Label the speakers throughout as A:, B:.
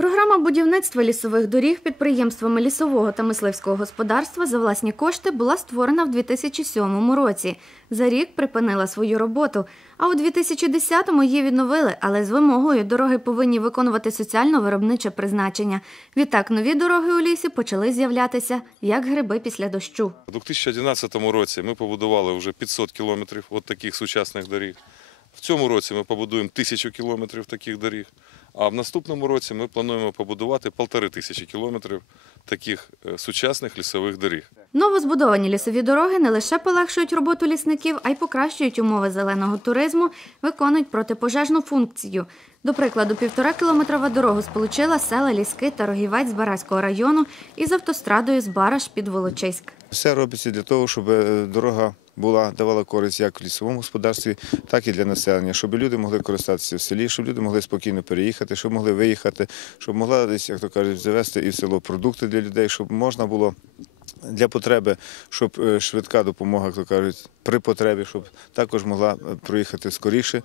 A: Програма будівництва лісових доріг підприємствами лісового та мисливського господарства за власні кошти була створена в 2007 році. За рік припинила свою роботу, а у 2010-му її відновили, але з вимогою дороги повинні виконувати соціально-виробниче призначення. Відтак нові дороги у лісі почали з'являтися як гриби після дощу.
B: У 2011 році ми побудували вже 500 кілометрів от таких сучасних доріг. В цьому році ми побудуємо тисячу кілометрів таких доріг. А в наступному році ми плануємо побудувати полтори тисячі кілометрів таких е, сучасних лісових доріг.
A: Новозбудовані лісові дороги не лише полегшують роботу лісників, а й покращують умови зеленого туризму, виконують протипожежну функцію. До прикладу, півторакілометрова дорога сполучила села Ліски та Рогівець Бараського району із автострадою з Бараш під Волочиськ.
C: Все робиться для того, щоб е, дорога була давала користь як в лісовому господарстві, так і для населення, щоб люди могли користатися в селі, щоб люди могли спокійно переїхати, щоб могли виїхати, щоб могла десь, як то кажуть, завести і в село продукти для людей, щоб можна було. Для потреби, щоб е, швидка допомога, як то кажуть, при потребі, щоб також могла е, проїхати скоріше.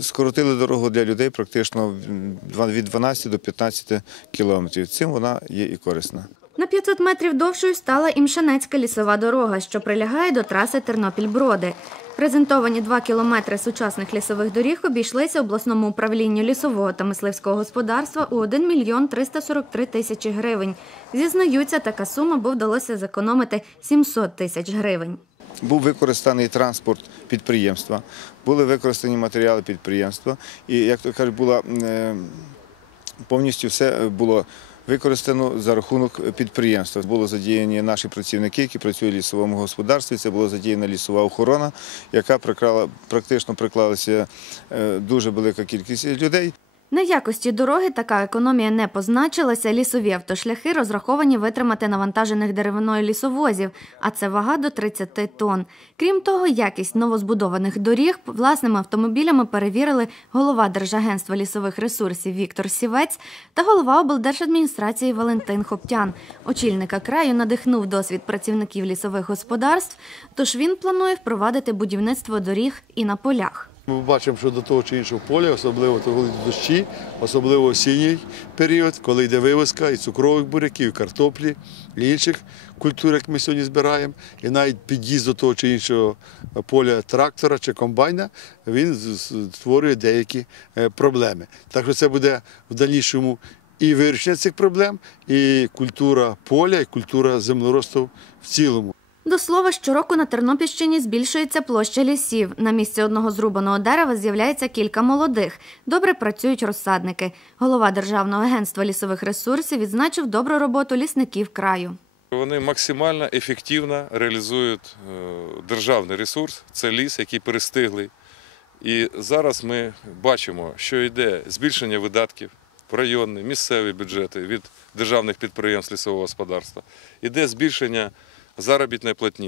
C: Скоротили дорогу для людей практично від 12 до 15 кілометрів. Цим вона є і корисна.
A: На 500 метрів довшою стала і Мшанецька лісова дорога, що прилягає до траси Тернопіль-Броди. Презентовані два кілометри сучасних лісових доріг обійшлися обласному управлінню лісового та мисливського господарства у 1 мільйон 343 тисячі гривень. Зізнаються, така сума, бо вдалося зекономити 700 тисяч гривень.
C: Був використаний транспорт підприємства, були використані матеріали підприємства, і, як то кажуть, була е, повністю все було використано за рахунок підприємства. Були задіяні наші працівники, які працюють в лісовому господарстві. Це була задіяна лісова охорона, яка прикрала, практично приклалася е, дуже велика кількість людей.
A: На якості дороги така економія не позначилася. Лісові автошляхи розраховані витримати навантажених деревиною лісовозів, а це вага до 30 тонн. Крім того, якість новозбудованих доріг власними автомобілями перевірили голова Держагентства лісових ресурсів Віктор Сівець та голова облдержадміністрації Валентин Хоптян. Очільника краю надихнув досвід працівників лісових господарств, тож він планує впровадити будівництво доріг і на полях.
D: Ми бачимо, що до того чи іншого поля, особливо йдуть дощі, особливо осінній період, коли йде вивозка і цукрових буряків, і картоплі, і інших культур, як ми сьогодні збираємо. І навіть під'їзд до того чи іншого поля трактора чи комбайна, він створює деякі е, проблеми. Так що це буде в дальнішому і вирішення цих проблем, і культура поля, і культура землеросту в цілому.
A: До слова, щороку на Тернопільщині збільшується площа лісів. На місці одного зрубаного дерева з'являється кілька молодих. Добре працюють розсадники. Голова Державного агентства лісових ресурсів відзначив добру роботу лісників краю.
B: Вони максимально ефективно реалізують е, державний ресурс, це ліс, який перестиглий. І зараз ми бачимо, що йде збільшення видатків в районні, місцеві бюджети від державних підприємств лісового господарства, іде збільшення заробітної платні.